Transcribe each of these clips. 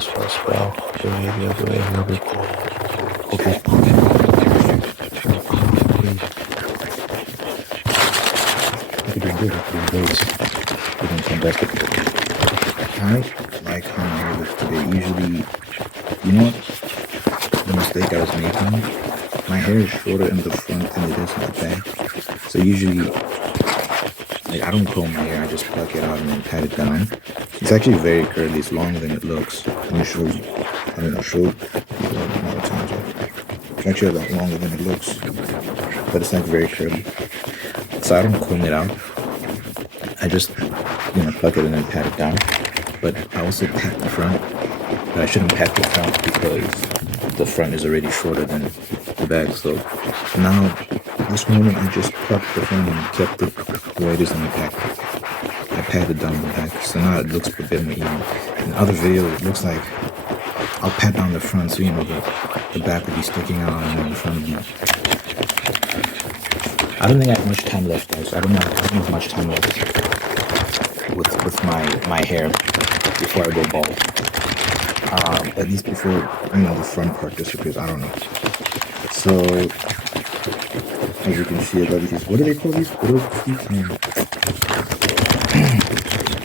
spell. The way, okay, cool. Okay. You're doing good. You're doing great. You're doing fantastic. I like how my hair looks today. Usually, you know what? The mistake I was making, my hair is shorter in the front than it is in the back. So usually, like, I don't comb my hair. I just pluck it out and then pat it down. It's actually very curly. It's longer than it looks. Let me show you. I mean, I'll show you more times. It's actually a lot longer than it looks, but it's like very curly. So I don't comb it out. I just, pluck it and then pat it down. But I also pat the front. But I shouldn't pat the front because the front is already shorter than the back. So now, this moment, I just plucked the front and kept it where it is in the back. I patted down the back, so now it looks a bit more even. In other videos, it looks like I'll pat down the front, so the back will be sticking out and then the front will be. I don't think I have much time left, guys. I don't have much time left with my hair before I go bald. At least before the front part disappears. I don't know. So as you can see, I got these. What do they call these?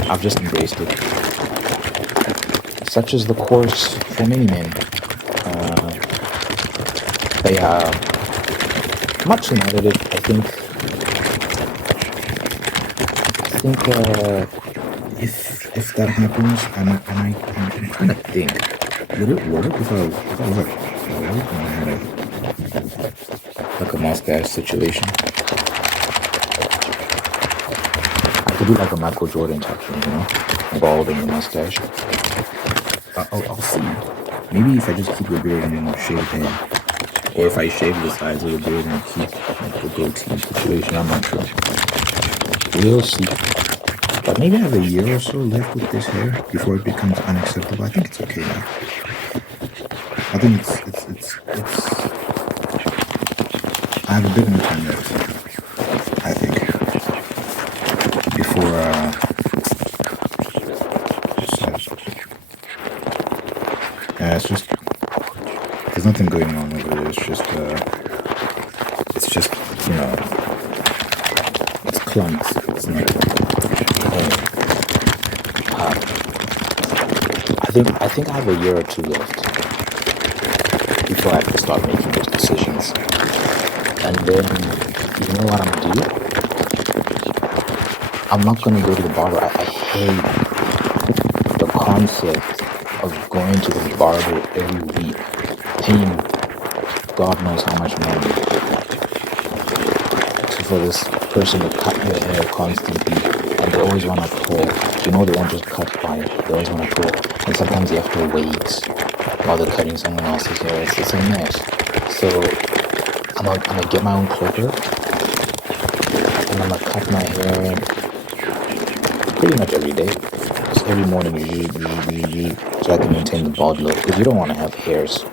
I've just embraced it. Such is the course for many men. They are much united. I think if that happens, I'm trying to think. Would it work if I was like bald and I had like a mustache situation? I could do like a Michael Jordan type thing, bald and a mustache. I'll see. Maybe if I just keep the beard and then shave head, or if I shave the sides of the beard and keep like the goatee situation. I'm not sure. We'll see. But maybe I have a year or so left with this hair before it becomes unacceptable. I think it's okay now. I think it's I have a bit more time left, I think, before it's just there's nothing going on with it. It's just it's clumps. It's not. I think I have a year or two left before I have to start making those decisions. And then, you know what I'm gonna do? I'm not gonna go to the barber. I hate the concept of going to the barber every week, paying God knows how much money for this person to cut your hair constantly, and they always want to talk. They won't just cut by it. They always want to talk, and sometimes you have to wait while they're cutting someone else's hair. It's a mess. So I'm gonna get my own clipper, and I'm gonna cut my hair pretty much every day. Just every morning, so I can maintain the bald look. Because you don't want to have hairs,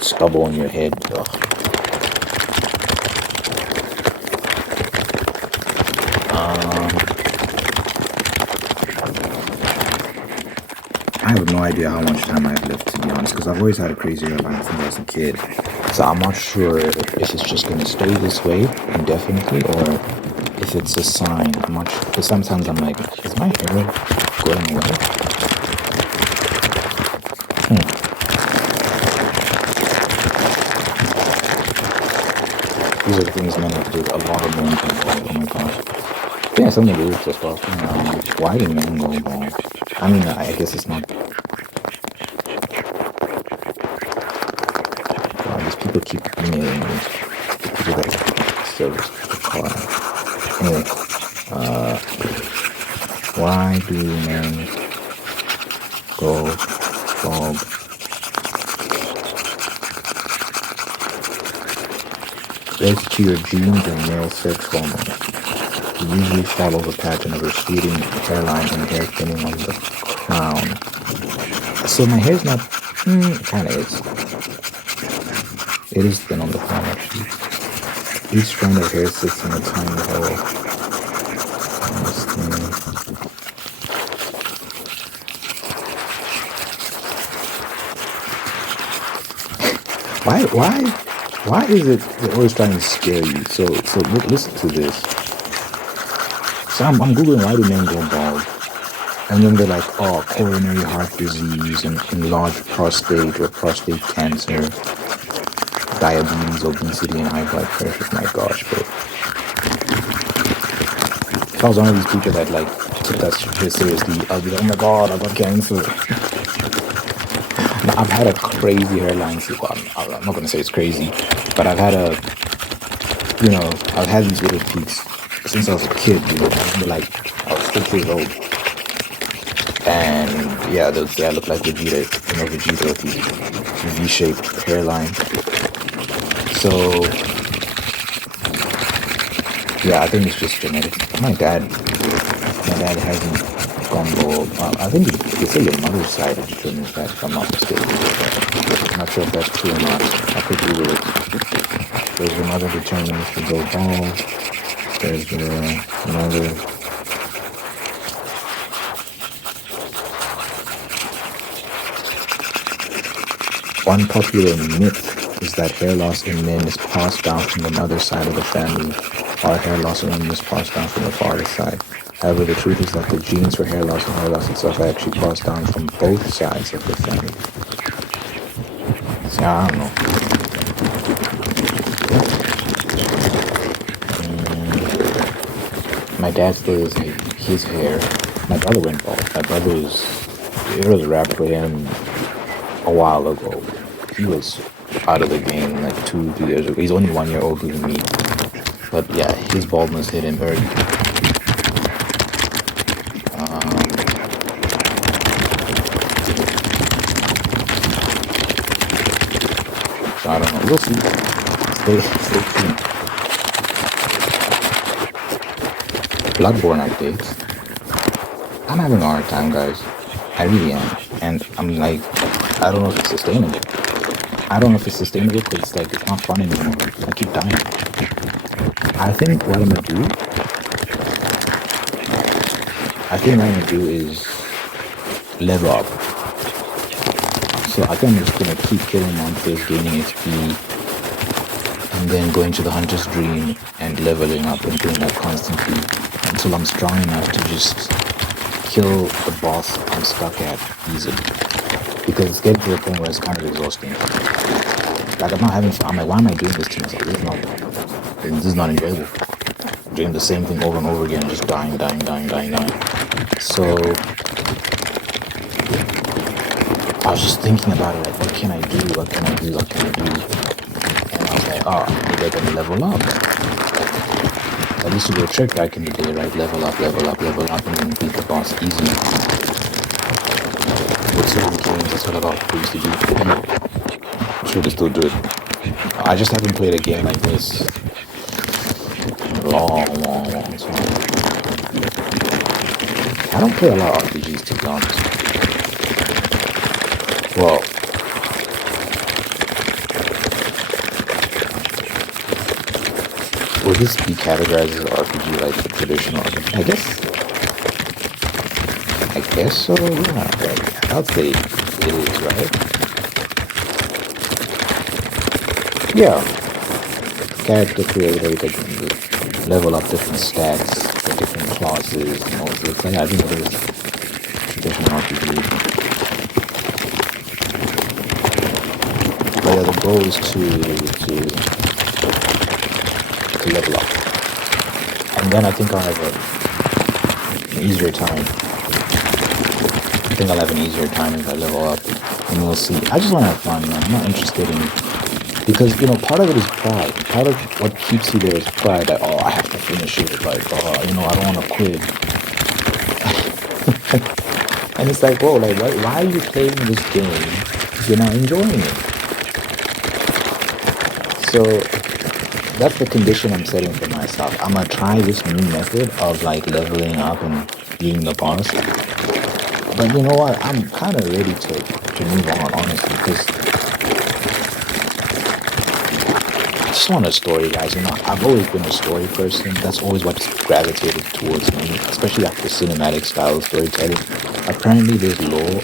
stubble on your head. Ugh. I have no idea how much time I have left, to be honest, because I've always had a crazy hairline since I was a kid. So I'm not sure if it's just going to stay this way indefinitely, or if it's a sign. I'm not sure, because sometimes I'm like, is my hair going away? These are the things men have to do a lot of men think about. Oh my gosh. I think it's something to do with testosterone. Why do men go bald? I mean, I guess it's not. God, these people keep emailing me. The people that service the car. Anyway, why do men go bald? Thanks to your genes and male sex hormones. It usually follows a pattern of receding hairline and hair thinning on the crown. So my hair's not, it kind of is. It is thin on the crown actually. Each strand of hair sits in a tiny hole. Why is it they're always trying to scare you? So listen to this. So I'm googling why do men go bald, and then they're like, oh, coronary heart disease and enlarged prostate or prostate cancer, diabetes, obesity, and high blood pressure. My gosh, bro. If I was one of these people that like took that shit seriously, I'd be like, oh my god, I got cancer. I've had a crazy hairline. Well, I'm not gonna say it's crazy, but I've had these little peaks since I was a kid. You know, I remember like I was 6 years old, and yeah, I look like Vegeta with these V-shaped hairline. So yeah, I think it's just genetics. My dad hasn't gone bald. I think they say your mother's side determines that, if I'm not mistaken. I'm not sure if that's true or not. I could Google it. There's your mother determines to go bald. There's your mother. One popular myth is that hair loss in men is passed down from the mother's side of the family, while hair loss in women is passed down from the father's side. However, the truth is that the genes for hair loss and hair loss itself are actually passed down from both sides of the family. So, I don't know. My dad still is his hair. My brother went bald. It was a wrap for him a while ago. He was out of the game like 2-3 years ago. He's only 1 year older than me. But yeah, his baldness hit him early. So I don't know. We'll see. Stay tuned. Bloodborne updates. I'm having a hard time, guys. I really am. And I'm like, I don't know if it's sustainable. Because it's like, it's not fun anymore. I keep dying. I think what I'm gonna do is level up. So I think I'm just gonna keep killing monsters, gaining XP, and then going to the hunter's dream and leveling up and doing that constantly until I'm strong enough to just kill the boss I'm stuck at easily. Because it's getting to the point where it's kind of exhausting. Like I'm like, why am I doing this to myself? This is not enjoyable. Doing the same thing over and over again, just dying. So I was just thinking about it, like, what can I do? And I was like, oh, maybe I can level up. I used to do a trick back in the day, right? Level up, and then beat the boss easy. With certain games, that's what I used to do. I'm sure they still do it. I just haven't played a game like this in a long time. I don't play a lot of RPGs, to be honest. Well, would this be categorized as RPG, like the traditional RPG? I guess so, yeah. Like, I'd say it is, right? Yeah. Character creator, they can level up different stats for different classes and all this. Like, I think it is traditional RPG. But yeah, the goal is to level up. And then I think I'll have an easier time. If I level up, and we'll see. I just want to have fun, man. I'm not interested in, because part of it is pride. Part of what keeps you there is pride. That I have to finish it. Like I don't want to quit. And it's like, whoa, like why are you playing this game if you're not enjoying it? So that's the condition I'm setting for myself. I'm gonna try this new method of like leveling up and being the boss. But you know what? I'm kind of ready to move on, honestly, because just want a story, guys. I've always been a story person. That's always what's gravitated towards me, especially like the cinematic style of storytelling. Apparently, there's lore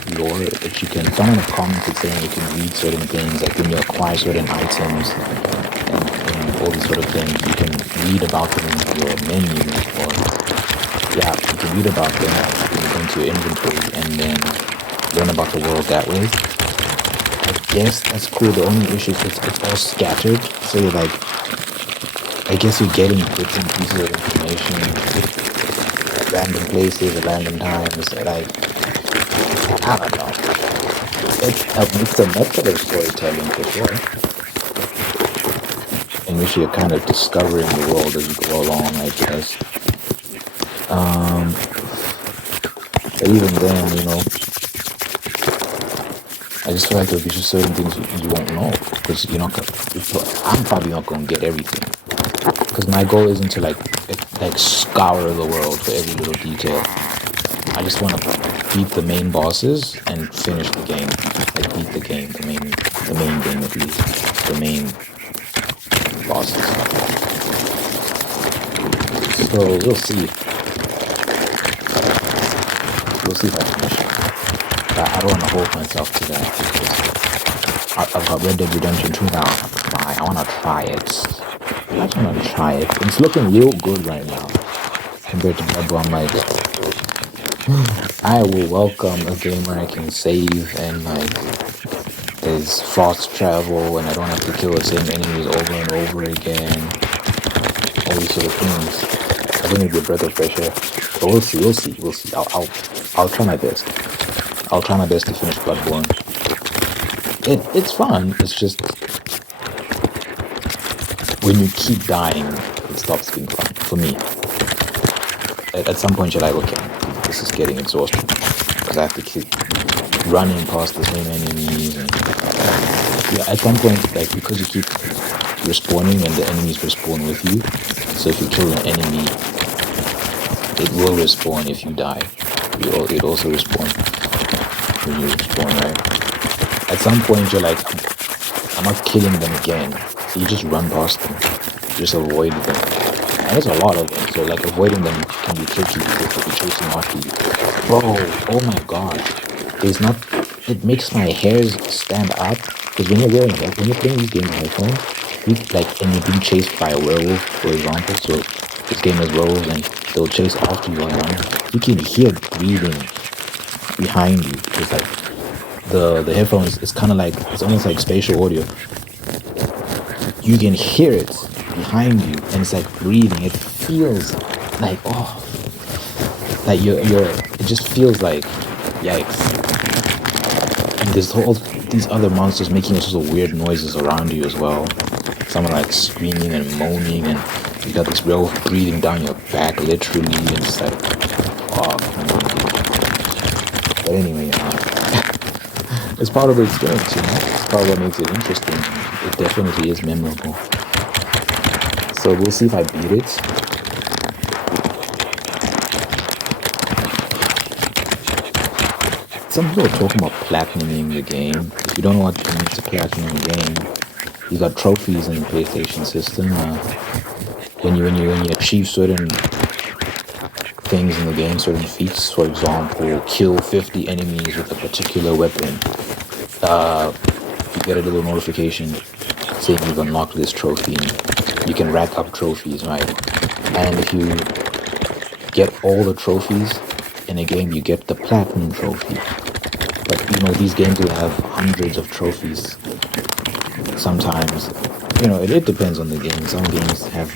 that you can. Someone commented saying you can read certain things, like when you acquire certain items and all these sort of things, you can read about them in your menu, or yeah, you can read about them when you go into your inventory and then learn about the world that way. I guess that's cool. The only issue is it's all scattered, so you're like, I guess you're getting bits and pieces of information at random places, at random times. Like, I don't know. It's a method of storytelling for sure, in which you're kind of discovering the world as you go along, I guess. But even then, I just feel like there'll be just certain things you won't know, because you're not gonna. I'm probably not gonna get everything, because my goal isn't to like scour the world for every little detail. I just want to beat the main bosses and finish the game. Like beat the game, the main game at least, the main bosses. So we'll see. We'll see if I finish it. But I don't want to hold myself to that, because I've got Red Dead Redemption 2 now. I want to try it. I just want to try it. It's looking real good right now compared to Bloodborne. Like, I will welcome a game where I can save and like there's fast travel and I don't have to kill the same enemies over and over again. All these sort of things. I think it'd be a breath of fresh air. But we'll see. I'll try my best. I'll try my best to finish Bloodborne. It's fun. It's just when you keep dying, it stops being fun for me. At some point, you're like, okay, this is getting exhausting, because I have to keep running past the same enemies. And yeah, at some point, like, because you keep respawning and the enemies respawn with you, so if you kill an enemy, it will respawn if you die. It also respawns when you respawn, right? At some point, you're like, I'm not killing them again. So you just run past them, just avoid them. And there's a lot of them, so like avoiding them can be tricky because they'll be chasing after you. Bro, oh my gosh. It makes my hairs stand up, because when you're playing these games on headphones, and you're being chased by a werewolf, for example, so this game is werewolves and they'll chase after you while running. You can hear breathing behind you. It's like the headphones, it's kind of like, it's almost like spatial audio. You can hear it behind you and it's like breathing. It feels like, like it just feels like, yikes. And there's these other monsters making just weird noises around you as well. Someone like screaming and moaning, and you got this werewolf breathing down your back, literally, and it's like, oh, come on. But anyway, it's part of the experience, It's part of what makes it interesting. It definitely is memorable. So we'll see if I beat it. Some people are talking about platinuming the game. If you don't know what it means to platinum the game, you got trophies in the PlayStation system. When you achieve certain things in the game, certain feats, for example, kill 50 enemies with a particular weapon, you get a little notification saying you've unlocked this trophy. You can rack up trophies, right? And if you get all the trophies in a game, you get the platinum trophy. But these games will have hundreds of trophies. Sometimes, it depends on the game. Some games have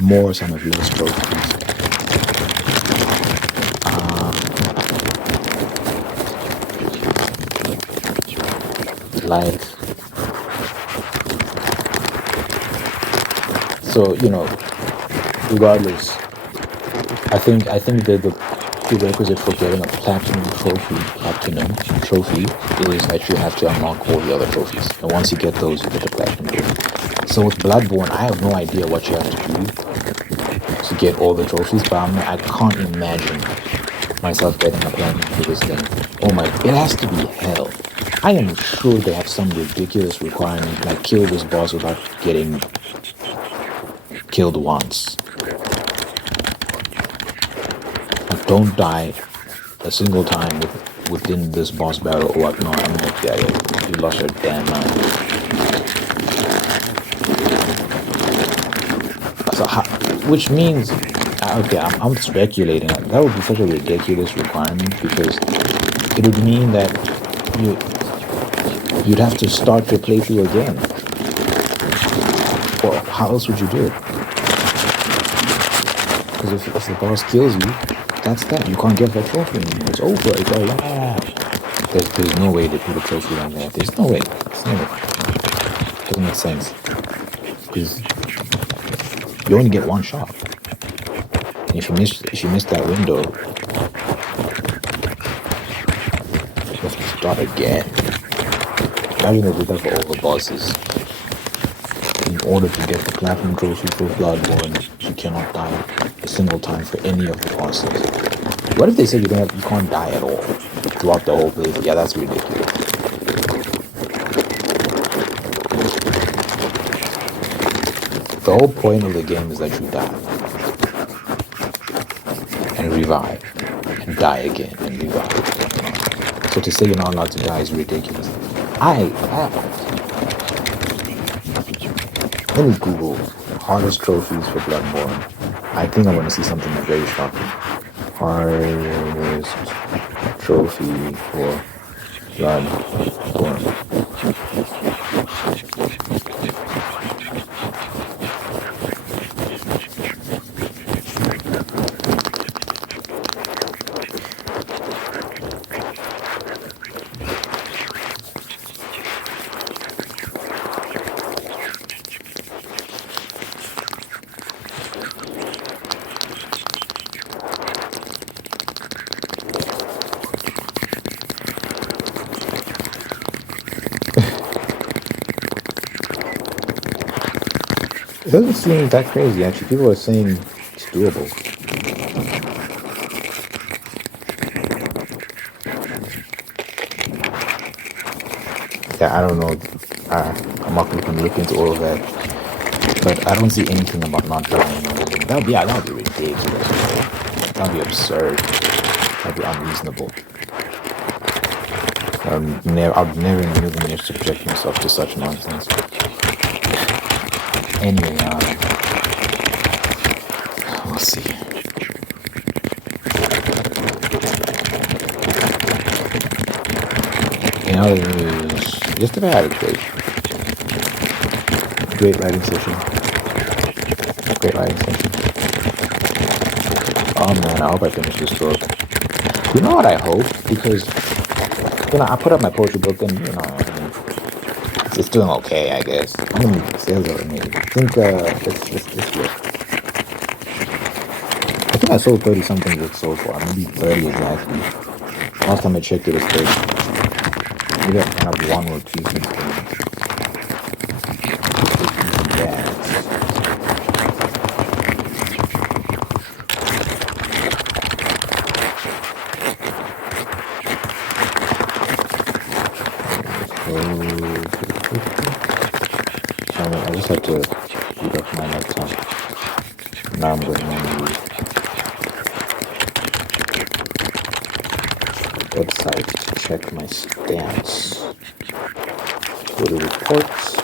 more, some have less trophies. So regardless, I think the prerequisite for getting a platinum trophy is that you have to unlock all the other trophies, and once you get those, you get the platinum trophy. So with Bloodborne, I have no idea what you have to do to get all the trophies, but I can't imagine myself getting a platinum for this thing. Oh my, it has to be hell. I am sure they have some ridiculous requirement, like kill this boss without getting killed once. Like, don't die a single time within this boss battle or whatnot. I'm like, yeah, you lost your damn mind. So, which means, okay, I'm speculating. That would be such a ridiculous requirement because it would mean that you'd have to start your playthrough again. Or how else would you do it? Because if the boss kills you, that's that. You can't get that trophy anymore. It's over. It's all there's no way to put a trophy like that. There's no way. There's no way. It doesn't make sense. Because you only get one shot. And if you miss that window, you have to start again. Imagine they did that for all the bosses. In order to get the platinum trophy for Bloodborne, you cannot die a single time for any of the bosses. What if they said you can't die at all throughout the whole place? Yeah, that's ridiculous. The whole point of the game is that you die and revive and die again and revive. So to say you're not allowed to die is ridiculous. Let me Google hardest trophies for Bloodborne. I think I'm going to see something very shocking. Hardest trophy for Bloodborne. It doesn't seem that crazy, actually. People are saying it's doable. Yeah, I don't know. I'm not going to look into all of that. But I don't see anything about not dying. That would be ridiculous. That would be absurd. That would be unreasonable. I'd never in a million years subject myself to such nonsense. Anyway, we'll see. In other news, yesterday I had a great writing session. Oh man, I hope I finish this book. You know what I hope? Because, I put up my poetry book and, it's doing okay, I guess. How many sales are it made? I think, let's look. I think I sold 30 something books so far. Maybe 30 exactly. Last time I checked it was 30. Maybe I can have one or two things. Yeah. I just had to boot up my laptop. Now I'm going to website to check my stats. Go to reports.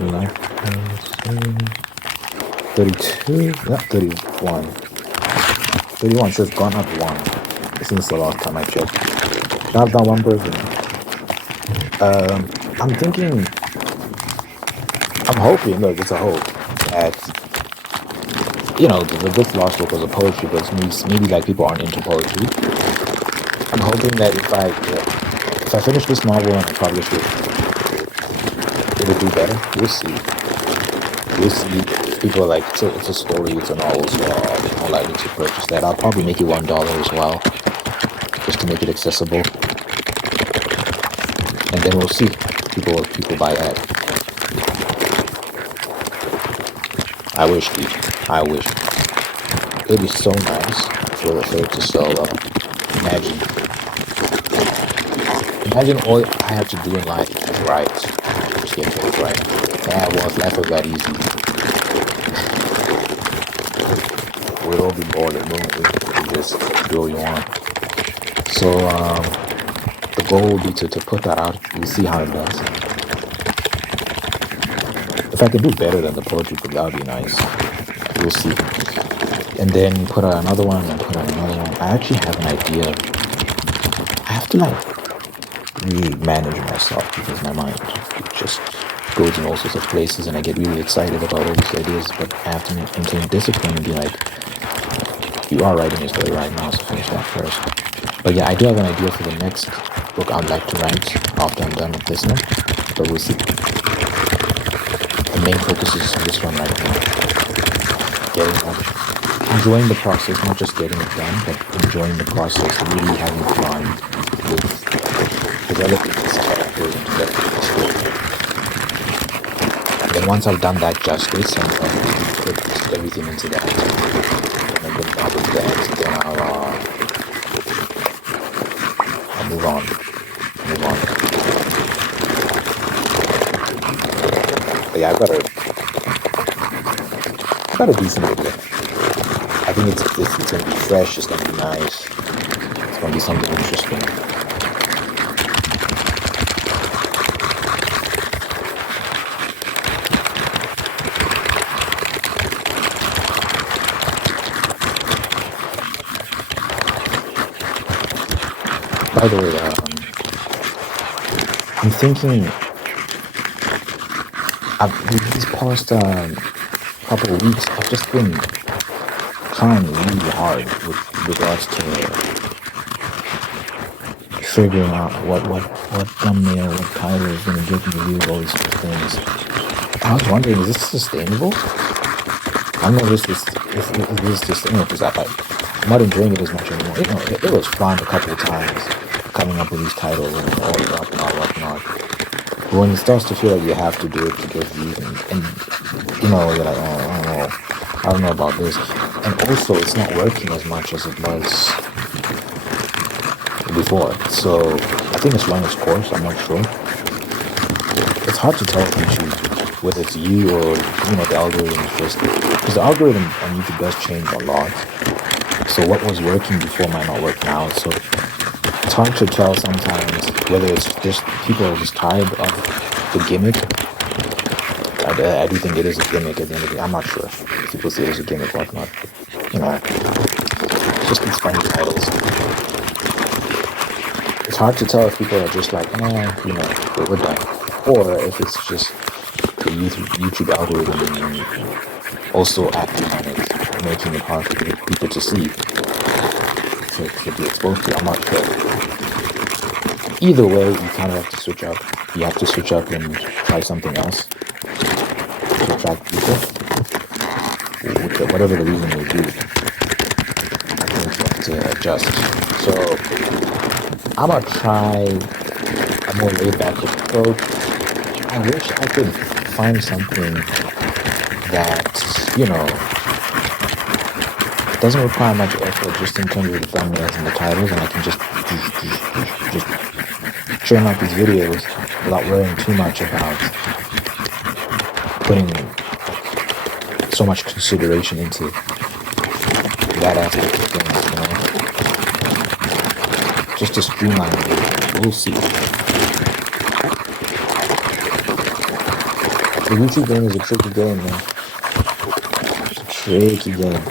Life 32, not 31. 31 should have gone up one since the last time I checked. Not that one person. I'm hoping, look, it's a hope that, the book last book was a poetry book, so maybe like people aren't into poetry. I'm hoping that if I finish this novel and I publish it, it'll do better. We'll see. People are like, it's a story, it's a novel, so I'm more likely to purchase that. I'll probably make it $1 as well, just to make it accessible. and then we'll see. People buy that. I wish, dude. I wish. It'd be so nice for it to sell. Imagine, imagine all I have to do in life is write. Just get things right. Yeah, well, if life was that easy, we'd all be bored and we just do what we want. So the goal would be to put that out. We'll see how it does. If I can do better than the poetry book, that would be nice. We'll see. And then put out another one, and put out another one. I actually have an idea. I have to really manage myself because my mind just goes in all sorts of places, and I get really excited about all these ideas. But I have to maintain discipline and be like, you are writing a story right now, so finish that first. But yeah, I do have an idea for the next book I'd like to write after I'm done with this one. But we'll see. The main focus is on this one right now. Enjoying the process, not just getting it done, but enjoying the process, really having fun with developing these characters and developing the story. And then once I've done that justice and put everything into that, and then I'll do that, then I'll move on. But yeah, I've got a decent idea. I think it's going to be fresh, it's going to be nice, it's going to be something interesting. By the way, I'm thinking these past couple of weeks, I've just been trying really hard with regards to figuring out what thumbnail, what title is going to give me views, all these things. I was wondering, is this sustainable? I don't know if this is sustainable because I'm not enjoying it as much anymore. It was fun a couple of times coming up with these titles and all whatnot. But when it starts to feel like you have to do it to get views, and you're like, I don't know about this. And also, it's not working as much as it was before. So I think it's run its course. I'm not sure. It's hard to tell from YouTube whether it's you or the algorithm is just because the algorithm on YouTube does change a lot. So what was working before might not work now. So it's hard to tell sometimes whether it's just people are just tired of the gimmick. I do think it is a gimmick at the end of the day. I'm not sure if people see it as a gimmick or whatnot. Just these funny titles. It's hard to tell if people are just like, we're done. Or if it's just the YouTube algorithm also acting on it, making it hard for people to see, to be exposed to. I'm not sure. Either way, you kind of have to switch up. You have to switch up and try something else to attract people. Whatever the reason may be, I think you have to adjust. So I'm gonna try a more laid-back approach. I wish I could find something that doesn't require much effort, just in terms of the thumbnails and the titles, and I can just churn out these videos without worrying too much about putting so much consideration into that aspect of things, just to streamline it. We'll see. The YouTube game is a tricky game, man. It's a tricky game.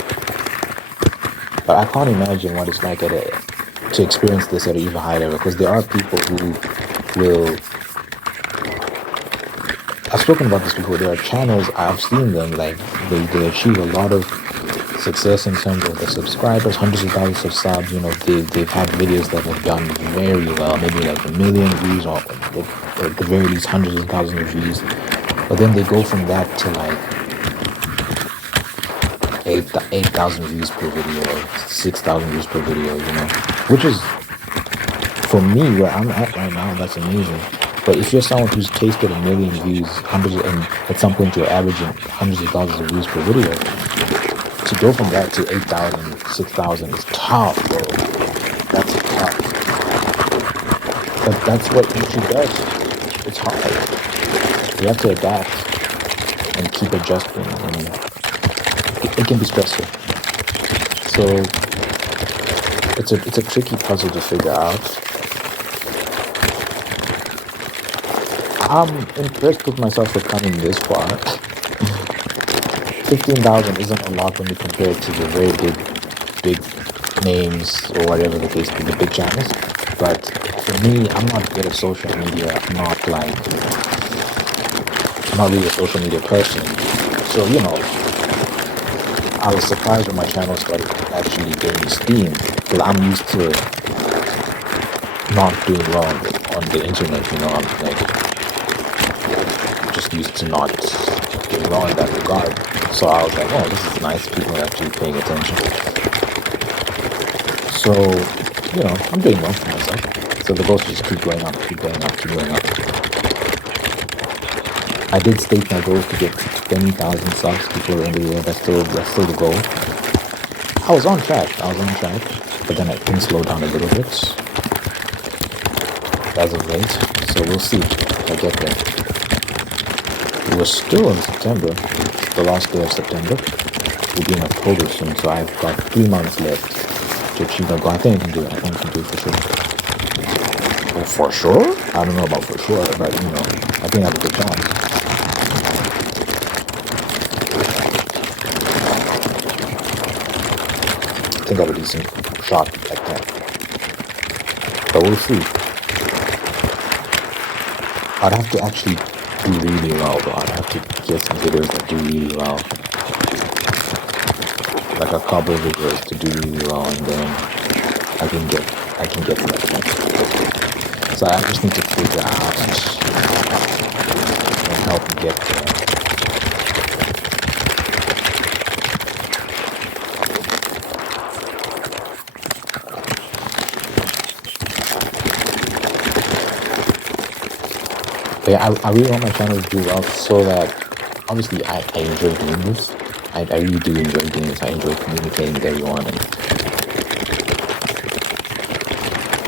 But I can't imagine what it's like to experience this at an even higher level, because there are people who will. I've spoken about this before. There are channels, I've seen them, like they achieve a lot of success in terms of the subscribers, hundreds of thousands of subs. They've had videos that have done very well, maybe like 1 million views, or at the very least hundreds of thousands of views. But then they go from that to like 8,000 views per video, or 6,000 views per video, which is, for me, where I'm at right now, that's amazing. But if you're someone who's tasted a million views, and at some point you're averaging hundreds of thousands of views per video, to go from that to 8,000, 6,000 is tough, bro. That's tough. But that's what YouTube does. It's hard. You have to adapt and keep adjusting, and it can be stressful. So it's a tricky puzzle to figure out. I'm impressed with myself for coming this far. 15,000 isn't a lot when you compare it to the very big names or whatever the case may be, the big channels. But for me, I'm not good at social media. I'm not really a social media person. So, I was surprised when my channel started actually gaining steam, because I'm used to not doing well on the internet. I'm like just used to not doing well in that regard. So I was like, oh, this is nice. People are actually paying attention. So, I'm doing well for myself. So the goals just keep going up, keep going up, keep going up. I did state my goal to get 20,000 subs before the end of the year. That's still the goal. I was on track, but then things slowed down a little bit as of late. So we'll see if I get there. We're still in September. It's the last day of September. We'll be in October soon, so I've got 3 months left to achieve that goal. I think I can do it. For sure. Oh, for sure? I don't know about for sure, but I think I have a good chance. I think I have a decent shot at that. But we'll see. I'd have to actually do really well, though. I'd have to get some videos that do really well. Like a couple of videos to do really well, and then I can get to that point. So I just need to figure out and help me get there. But yeah, I really want my channel to do well, so that obviously I enjoy doing this. I really do enjoy doing this. I enjoy communicating with everyone and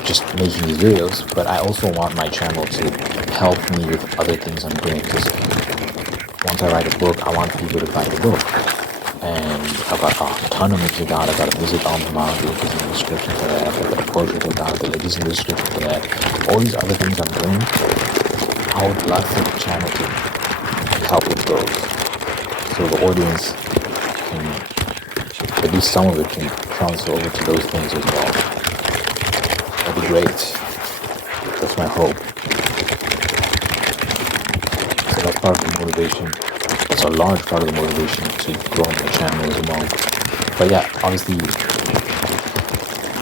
just making these videos. But I also want my channel to help me with other things I'm doing. Because once I write a book, I want people to buy the book. And I've got a ton of music out. I've got a music album out. The link is in the description for that. I've got a poetry book out. The link is in the description for that. All these other things I'm doing, I would love for the channel to help with those. So the audience can, at least some of it can transfer over to those things as well. That'd be great. That's my hope. So that's part of the motivation. It's a large part of the motivation to grow on the channel as well. But yeah, obviously,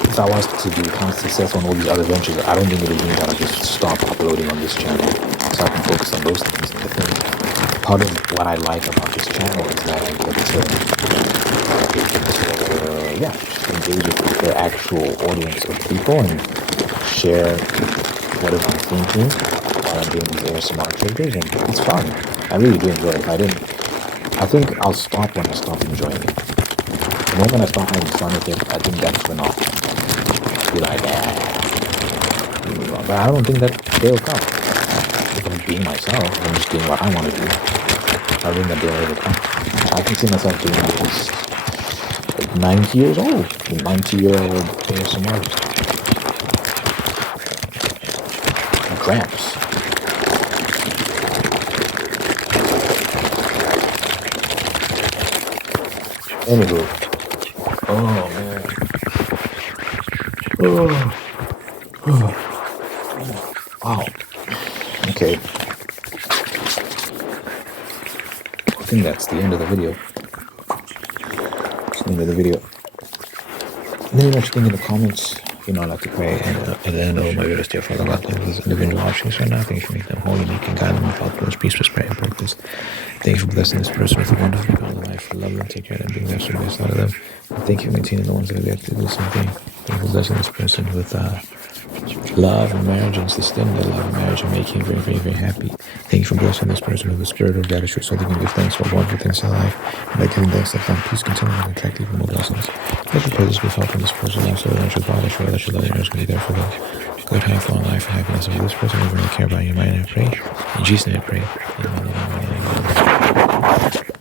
if I was to become successful on all these other ventures, I don't think it would mean that I just stop uploading on this channel, so I can focus on those things. And I think part of what I like about this channel is that I get to engage with the actual audience of people and share whatever I'm thinking while I'm doing these ASMR triggers, and it's fun. I really do enjoy it. I think I'll stop when I stop enjoying it. The moment I stop having fun with it, I think that's when I'll be like, but I don't think that day will come. If I'm being myself, if I'm just doing what I want to do, I think that day will ever come. I can see myself doing this at 90 years old, a 90-year-old ASMR. Cramps. Anywho. Oh, man. Wow. Okay. I think that's the end of the video. That's the end of the video. Leave anything in the comments. I'd like to pray at the end of all my videos, dear Father God, those individuals watching so now, thank you for making them holy, making guide them with all those peace, prosperity, and purpose. Thank you for blessing this person with a wonderful godly life, for love them, take care of them, bring their service out of them. And thank you for maintaining the ones that have yet to do the same thing. Thank you for blessing this person with love and marriage and sustain their love and marriage and make him very, very, very happy. Thank you for blessing this person with the spirit of gratitude so they can give thanks for wonderful things in life. And by giving thanks to God, please continue to attract even more blessings. Let your presence be felt in this person's life so that your body, show that your love and marriage can be there for them. Good health, long life, and happiness of this person. We really care about you. In my name I pray. In Jesus' name I pray. Amen.